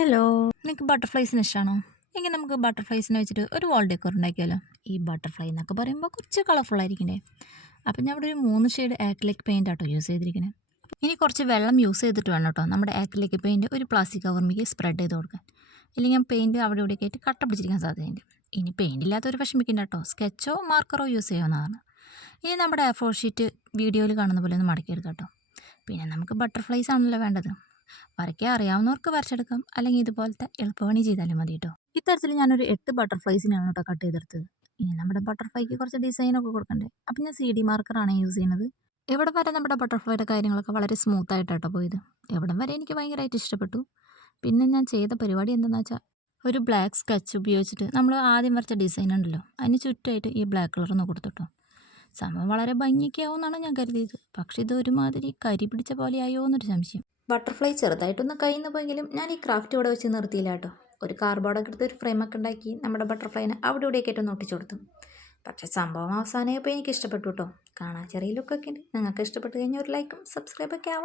Hello, നിനക്ക് ബട്ടർഫ്ലൈസിന് ഇഷ്ടമാണോ? എങ്കിൽ നമുക്ക് ബട്ടർഫ്ലൈസിനെ വെച്ചിട്ട് ഒരു വാൾ ഡെക്കോർ ഉണ്ടാക്കിയാലോ? ഈ ബട്ടർഫ്ലൈ എന്നൊക്കെ പറയുമ്പോൾ കുറച്ച് കളർഫുൾ ആയിരിക്കണ്ടേ. അപ്പം ഞാൻ ഇവിടെ ഒരു 3 ഷെയ്ഡ് ആക്രിലിക് പെയിൻ്റ് ആട്ടോ യൂസ് ചെയ്തിരിക്കുന്നത്. ഇനി കുറച്ച് വെള്ളം യൂസ് ചെയ്തിട്ട് വേണം കേട്ടോ നമ്മുടെ ആക്രിലിക് പെയിൻറ്റ് ഒരു പ്ലാസ്റ്റിക് കവറിലേക്ക് സ്പ്രെഡ് ചെയ്ത് കൊടുക്കാൻ. ഇല്ലെങ്കിൽ പെയിൻറ്റ് അവിടെ ഇവിടെയൊക്കെ ആയിട്ട് കട്ട പിടിച്ചിരിക്കാൻ സാധ്യതയുണ്ട്. ഇനി പെയിൻ്റ് ഇല്ലാത്തൊരു വിഷമിക്കണ്ട കേട്ടോ, സ്കെച്ചോ മാർക്കറോ യൂസ് ചെയ്യാവുന്നതാണ്. ഇനി നമ്മുടെ A4 ഷീറ്റ് വീഡിയോയിൽ കാണുന്ന പോലെ ഒന്ന് മടക്കിയെടുക്കാം കേട്ടോ. പിന്നെ നമുക്ക് ബട്ടർഫ്ലൈസ് ആണല്ലോ വേണ്ടത്. വരയ്ക്കാൻ അറിയാവുന്നവർക്ക് വരച്ചെടുക്കാം, അല്ലെങ്കിൽ ഇതുപോലത്തെ എളുപ്പപ്പണി ചെയ്താലും മതി കേട്ടോ. ഇത്തരത്തിൽ ഞാനൊരു 8 ബട്ടർഫ്ലൈസിനാണ് കേട്ടോ കട്ട് ചെയ്തെടുത്തത്. ഇനി നമ്മുടെ ബട്ടർഫ്ലൈക്ക് കുറച്ച് ഡിസൈനൊക്കെ കൊടുക്കണ്ടേ, അപ്പം ഞാൻ CD മാർക്കറാണ് യൂസ് ചെയ്യുന്നത്. ഇവിടെ വരെ നമ്മുടെ ബട്ടർഫ്ലൈയുടെ കാര്യങ്ങളൊക്കെ വളരെ സ്മൂത്ത് ആയിട്ടാട്ടോ പോയത്. എവിടം വരെ എനിക്ക് ഭയങ്കരമായിട്ട് ഇഷ്ടപ്പെട്ടു. പിന്നെ ഞാൻ ചെയ്ത പരിപാടി എന്താണെന്ന് വെച്ചാൽ ഒരു ബ്ലാക്ക് സ്കെച്ച് ഉപയോഗിച്ചിട്ട് നമ്മൾ ആദ്യം വരച്ച ഡിസൈൻ ഉണ്ടല്ലോ, അതിന് ചുറ്റുമായിട്ട് ഈ ബ്ലാക്ക് കളറൊന്ന് കൊടുത്തിട്ടോ. സംഭവം വളരെ ഭംഗിയൊക്കെ ആവുമെന്നാണ് ഞാൻ കരുതിയത്. പക്ഷേ ഇത് ഒരുമാതിരി കരി പിടിച്ച പോലെ ആയോ എന്നൊരു സംശയം. ബട്ടർഫ്ലൈ ചെറുതായിട്ടൊന്ന് കയ്യിൽ നിന്ന് പോയെങ്കിലും ഞാൻ ഈ ക്രാഫ്റ്റ് ഇവിടെ വെച്ച് നിർത്തിയില്ല കേട്ടോ. ഒരു കാർഡ്ബോർഡൊക്കെ എടുത്ത് ഒരു ഫ്രെയിമൊക്കെ ഉണ്ടാക്കി നമ്മുടെ ബട്ടർഫ്ലൈനെ അവിടെ ഇവിടെയൊക്കെ ആയിട്ടൊന്ന് ഒട്ടിച്ചു കൊടുത്തു. പക്ഷേ സംഭവം അവസാനമായപ്പോൾ എനിക്ക് ഇഷ്ടപ്പെട്ടു കേട്ടോ. കാണാൻ ചെറിയ ലുക്കൊക്കെ ഉണ്ട്. നിങ്ങൾക്ക് ഇഷ്ടപ്പെട്ട് കഴിഞ്ഞാൽ ഒരു ലൈക്കും സബ്സ്ക്രൈബൊക്കെ ആവാം.